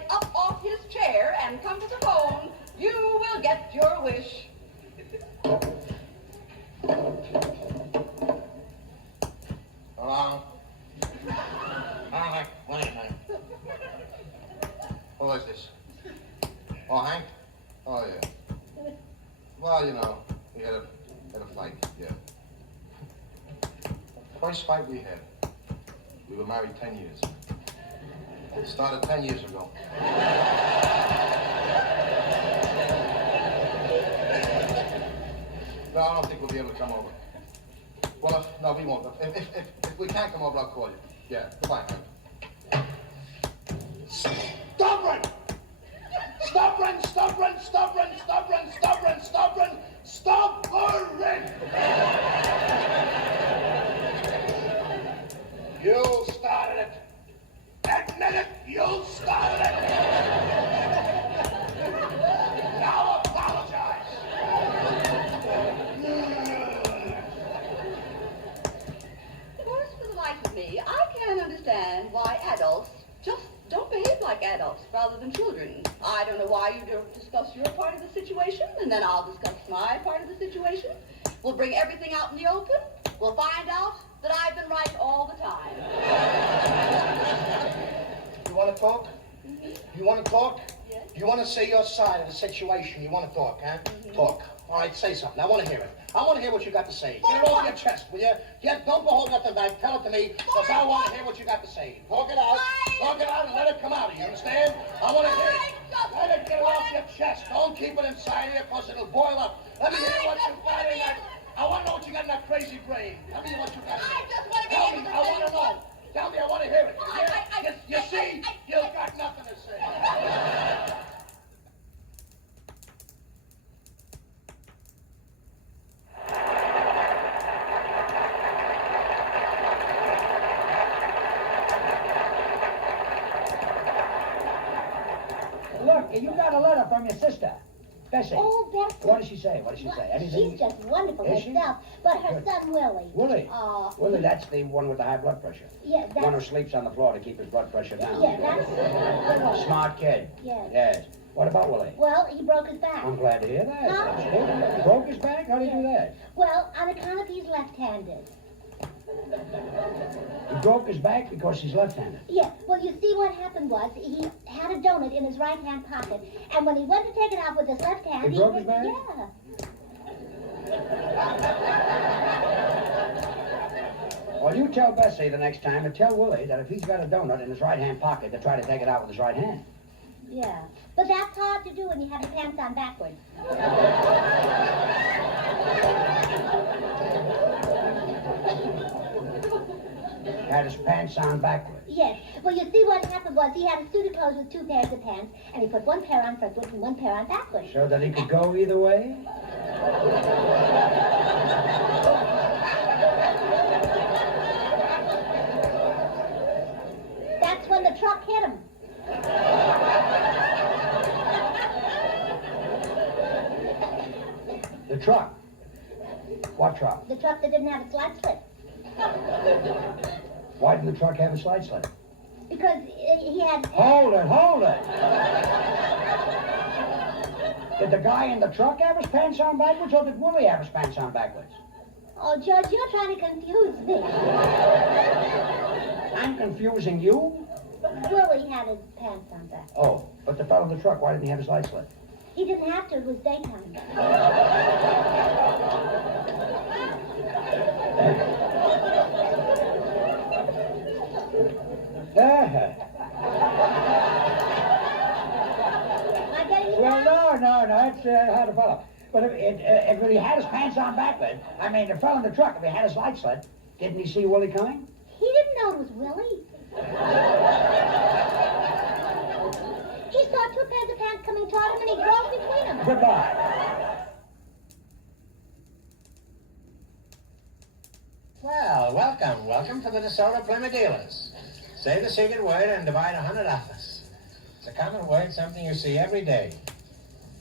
get up off his chair and come to the phone, you will get your wish. Hello? Hank, wait a minute. Who is this? Oh, Hank? Oh, yeah. Well, you know, we had a fight, yeah. First fight we had. We were married 10 years. It started 10 years ago. No, I don't think we'll be able to come over. Well, no, we won't. If we can't come over, I'll call you. Yeah, goodbye, Hank. Stubborn! Stubborn, stubborn, stubborn, stubborn, stubborn, stubborn, stubborn! You started it. Admit it, you started it. Now apologize. First, for the life of me, I can't understand why adults just don't behave like adults rather than children. I don't know why you don't discuss your part of the situation, and then I'll discuss my part of the situation. We'll bring everything out in the open. We'll find out that I've been right all the time. You want to talk? You want to talk? Yes. You want to say your side of the situation? You want to talk, huh? Talk. All right, say something. I want to hear it. I want to hear what you got to say. Get it off your chest, will you? Don't hold nothing back. Tell it to me, because I want to hear what you got to say. Talk it out. Talk it out and let it come out of you, understand? I want to hear it. Let it get off your chest. Don't keep it inside here, because it'll boil up. Let me hear what you got in that. I want to know what you got in that crazy brain. Tell me what you got in there. I just want to be Tell able me. to I say want to know. Tell me. I want to hear it. You see, you've got nothing to say. Look, you got a letter from your sister, Bessie. Oh, Bessie. What did she say? What did she say? Anything? She's just wonderful Is she? herself. But her Good. son, Willie. Willie? Willie, that's the one with the high blood pressure. Yeah, The one who that's... sleeps on the floor to keep his blood pressure down. Yeah, that's... Smart kid. Yes. Yes. What about Willie? Well, he broke his back. I'm glad to hear that. Huh? That's good. He broke his back? How did he do that? Well, on account of he's left-handed. He broke his back because he's left-handed. Yeah, well, you see what happened was he had a donut in his right-hand pocket, and when he went to take it out with his left hand, He broke his back? Yeah. Well, you tell Bessie the next time to tell Willie that if he's got a donut in his right-hand pocket, to try to take it out with his right hand. Yeah, but that's hard to do when you have your pants on backwards. Had his pants on backwards. Yes. Well, you see what happened was he had a suit of clothes with two pairs of pants, and he put one pair on frontwards and one pair on backwards. So that he could go either way? That's when the truck hit him. The truck. What truck? The truck that didn't have a slide slit. Why didn't the truck have a slide slit? Because he had... Hold it, hold it! Did the guy in the truck have his pants on backwards, or did Willie have his pants on backwards? Oh, Judge, you're trying to confuse me. I'm confusing you? Willie had his pants on backwards. Oh, but the fellow in the truck, why didn't he have his light slit? He didn't have to. It was daytime. Well, no, it's hard to follow. But if he had his pants on backward, I mean, the fellow in the truck, if he had his light slit, didn't he see Willie coming? He didn't know it was Willie. He saw two pairs of pants coming toward him, and he drove between them. Goodbye. Well, welcome to the DeSoto Plymouth dealers. Say the secret word and divide $100. It's a common word, something you see every day.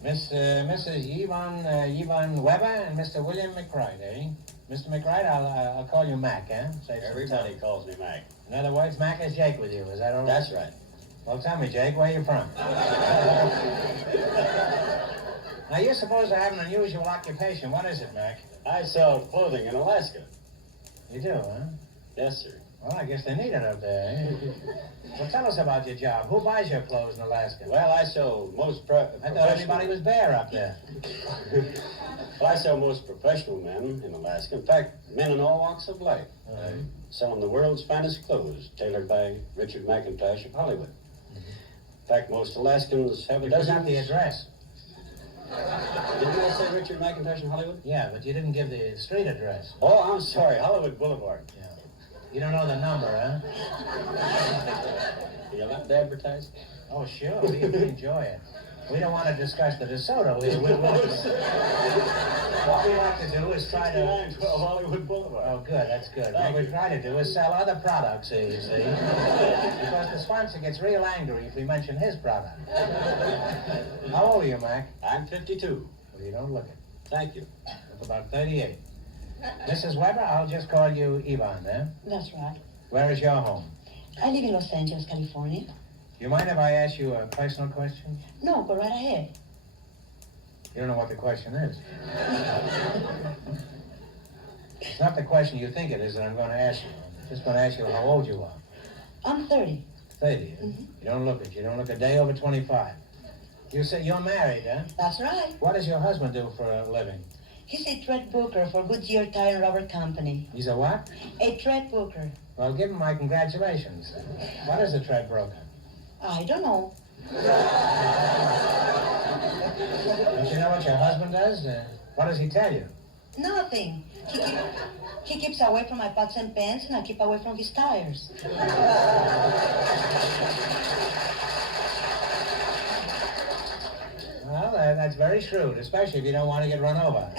Mrs. Yvonne Weber and Mr. William McBride, eh? Mr. McBride, I'll call you Mac, eh? Everybody calls me Mac. In other words, Mac is Jake with you, is that all right? That's right. Well, tell me, Jake, where you from? Now, you're supposed to have an unusual occupation. What is it, Mac? I sell clothing in Alaska. You do, huh? Yes, sir. Well, I guess they need it up there, eh? Well, tell us about your job. Who buys your clothes in Alaska? Well, I sell most I thought everybody was bare up there. Well, I sell most professional men in Alaska. In fact, men in all walks of life. All right. Selling the world's finest clothes, tailored by Richard McIntosh of Hollywood. In fact, most Alaskans have a You dozen... forgot the address. Didn't I say Richard McIntosh in Hollywood? Yeah, but you didn't give the street address. Oh, I'm sorry. Hollywood Boulevard. Yeah. You don't know the number, huh? Are you allowed to advertise? Oh, sure. We enjoy it. We don't want to discuss the DeSoto. What we like to do is try to... 12 Hollywood Boulevard. Oh, good. That's good. Thank What we you. try to do is sell other products, you see. Because the sponsor gets real angry if we mention his product. How old are you, Mac? I'm 52. Well, you don't look it. Thank you. Look about 38. Mrs. Weber, I'll just call you Yvonne, eh? That's right. Where is your home? I live in Los Angeles, California. You mind if I ask you a personal question? No, go right ahead. You don't know what the question is. It's not the question you think it is that I'm going to ask you. I'm just going to ask you how old you are. I'm 30. 30, huh? You don't look it. You don't look a day over 25. You say you're married, huh? That's right. What does your husband do for a living? He's a thread booker for Goodyear Tire and Rubber Company. He's a what? A thread booker. Well, give him my congratulations. What is a thread broker? I don't know. Don't you know what your husband does? What does he tell you? Nothing. He keeps away from my pots and pans, and I keep away from his tires. Well, that's very shrewd, especially if you don't want to get run over.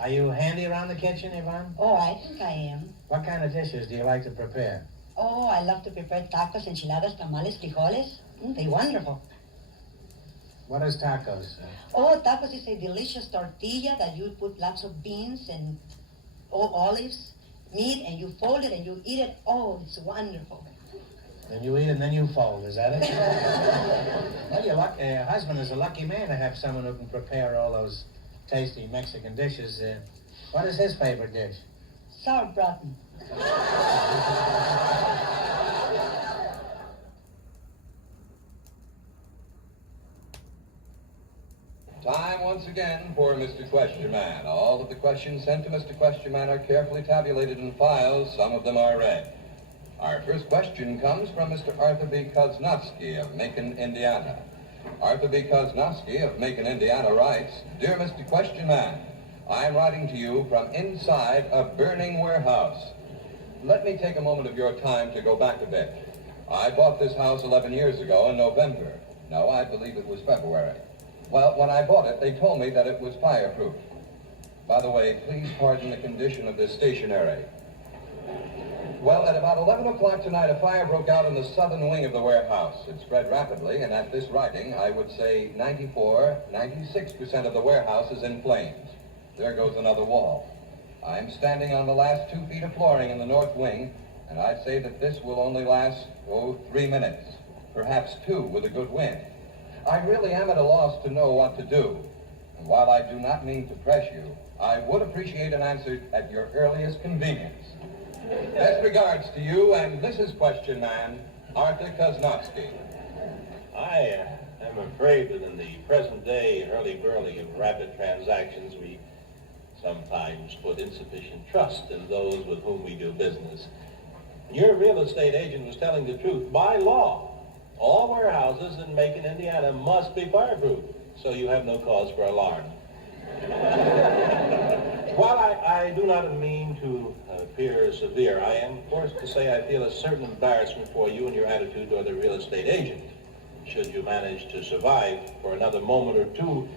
Are you handy around the kitchen, Yvonne? Oh, I think I am. What kind of dishes do you like to prepare? Oh, I love to prepare tacos, enchiladas, tamales, frijoles. They're wonderful. What is tacos? Oh, tacos is a delicious tortilla that you put lots of beans and olives, meat, and you fold it and you eat it. Oh, it's wonderful. Then you eat and then you fold, is that it? Well, your husband is a lucky man to have someone who can prepare all those tasty Mexican dishes. What is his favorite dish? Sauerbraten. Time once again for Mr. Question Man. All of the questions sent to Mr. Question Man are carefully tabulated in files. Some of them are read. Our first question comes from Mr. Arthur B. Koznowski of Macon, Indiana. Arthur B. Koznowski of Macon, Indiana writes, Dear Mr. Question Man, I am writing to you from inside a burning warehouse. Let me take a moment of your time to go back a bit. I bought this house 11 years ago in November. No, I believe it was February. Well, when I bought it, they told me that it was fireproof. By the way, please pardon the condition of this stationery. Well, at about 11 o'clock tonight, a fire broke out in the southern wing of the warehouse. It spread rapidly, and at this writing, I would say 96% of the warehouse is in flames. There goes another wall. I'm standing on the last 2 feet of flooring in the north wing, and I'd say that this will only last, 3 minutes, perhaps 2 with a good wind. I really am at a loss to know what to do. And while I do not mean to press you, I would appreciate an answer at your earliest convenience. Best regards to you and Mrs. Question Man, Arthur Koznowski. I am afraid that in the present day hurly-burly of rapid transactions, we sometimes put insufficient trust in those with whom we do business. Your real estate agent was telling the truth. By law, all warehouses in Macon, Indiana must be fireproof, so you have no cause for alarm. While I do not mean to appear severe, I am forced to say I feel a certain embarrassment for you and your attitude toward the real estate agent. Should you manage to survive for another moment or two,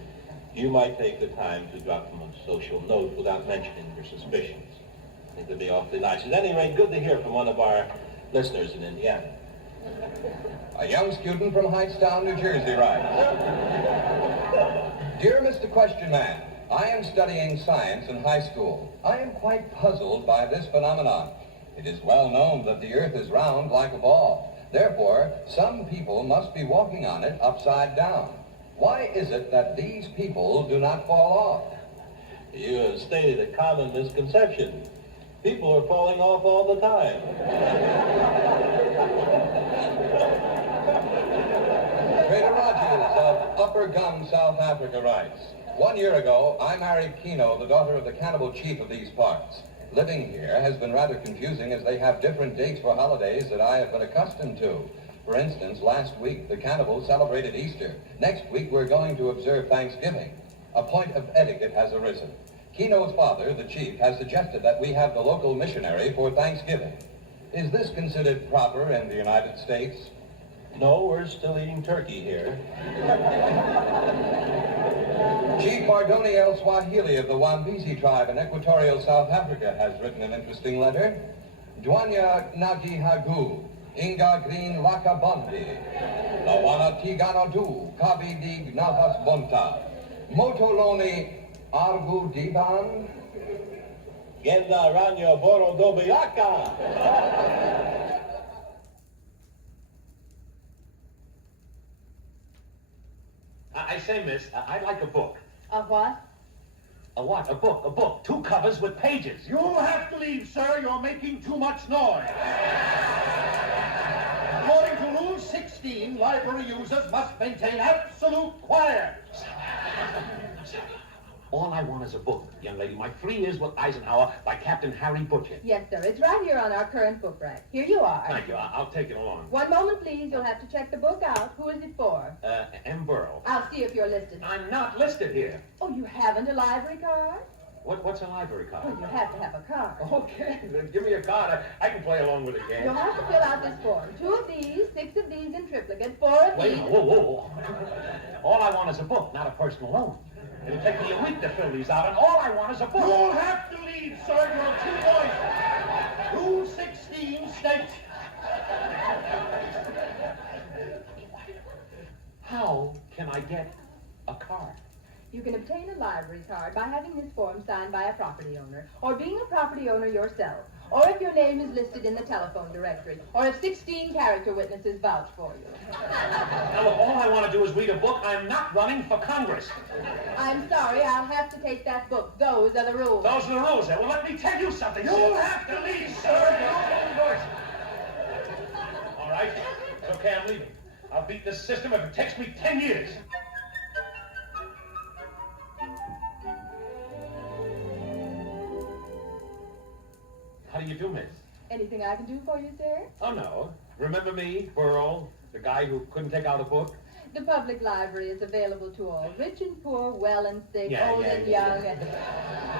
you might take the time to drop him a social note without mentioning your suspicions. I think that'd be awfully nice. At any rate, good to hear from one of our listeners in Indiana. A young student from Hightstown, New Jersey writes, Dear Mr. Question Man, I am studying science in high school. I am quite puzzled by this phenomenon. It is well known that the earth is round like a ball. Therefore, some people must be walking on it upside down. Why is it that these people do not fall off? You have stated a common misconception. People are falling off all the time. Trader Rogers of Upper Gum, South Africa writes, 1 year ago, I married Kino, the daughter of the cannibal chief of these parts. Living here has been rather confusing as they have different dates for holidays that I have been accustomed to. For instance, last week, the cannibals celebrated Easter. Next week, we're going to observe Thanksgiving. A point of etiquette has arisen. Kino's father, the chief, has suggested that we have the local missionary for Thanksgiving. Is this considered proper in the United States? No, we're still eating turkey here. Chief Bardoniel Swahili of the Wambisi tribe in equatorial South Africa has written an interesting letter. Dwanya Nagi Hagu, Inga Green Lakabondi, Lawana Tigano Du, Kabi Dig Navas Bonta, Motoloni Argu Diban, Genda Ranyo Boro Dobiaka. I say, miss, I'd like a book. A what? A what? A book. A book. 2 covers with pages. You'll have to leave, sir. You're making too much noise. According to Rule 16, library users must maintain absolute quiet. All I want is a book, young lady. My 3 Years with Eisenhower by Captain Harry Butcher. Yes, sir. It's right here on our current book rack. Here you are. Thank you. I'll take it along. One moment, please. You'll have to check the book out. Who is it for? M. Berle. I'll see if you're listed. I'm not listed here. Oh, you haven't a library card? What's a library card? Well, you have to have a card. Okay, then give me a card. I can play along with the game. You'll have to fill out this form. 2 of these, 6 of these in triplicate, 4 of Wait a these. minute. Whoa. All I want is a book, not a personal loan. It'll take me a week to fill these out, and all I want is a book. You'll have to leave, sir. You're too noisy. Rule 16 states... How can I get a card? You can obtain a library card by having this form signed by a property owner, or being a property owner yourself, or if your name is listed in the telephone directory, or if 16 character witnesses vouch for you. Now, look, all I want to do is read a book. I'm not running for Congress. I'm sorry, I'll have to take that book. Those are the rules. Those are the rules. Well, let me tell you something. You'll have to leave, sir. All right. It's okay, I'm leaving. I'll beat this system if it takes me 10 years. How do you do, miss? Anything I can do for you, sir? Oh, no. Remember me, Berle, the guy who couldn't take out a book? The public library is available to all, rich and poor, well and sick, Yeah, old yeah, and yeah. young.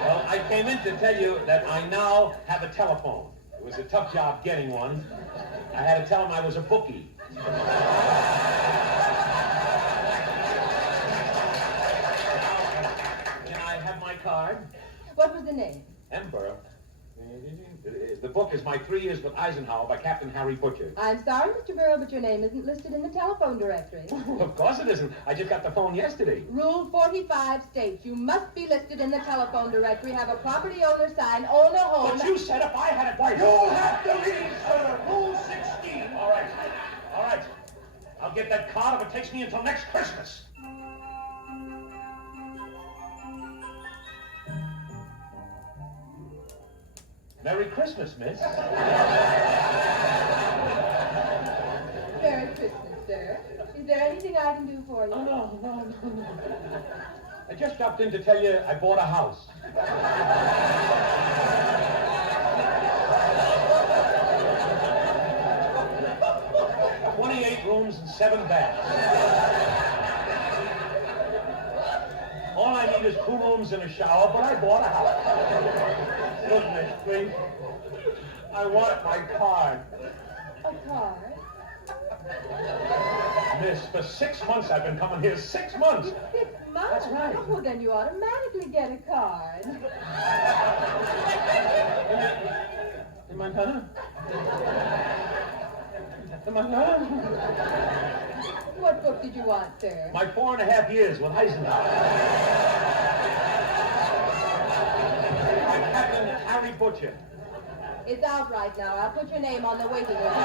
Well, I came in to tell you that I now have a telephone. It was a tough job getting one. I had to tell him I was a bookie. Can I have my card? What was the name? Emperor. The book is My 3 Years with Eisenhower by Captain Harry Butcher. I'm sorry, Mr. Berle, but your name isn't listed in the telephone directory. Of course it isn't. I just got the phone yesterday. Rule 45 states you must be listed in the telephone directory, have a property owner sign, own a home... But you said if I had a wife... You'll have to leave, sir. Rule 16. All right. All right. I'll get that card if it takes me until next Christmas. Merry Christmas, miss. Merry Christmas, sir. Is there anything I can do for you? Oh, no. I just dropped in to tell you I bought a house. 28 rooms and 7 baths. All I need is 2 rooms and a shower, but I bought a house. Goodness, please. I want my card. A card? Miss, for 6 months I've been coming here. 6 months. 6 months? That's right. Oh, well, then you automatically get a card. Am I done? Am I done? What book did you want, sir? My 4.5 years with Eisenhower. By Captain Harry Butcher. It's out right now. I'll put your name on the waiting list.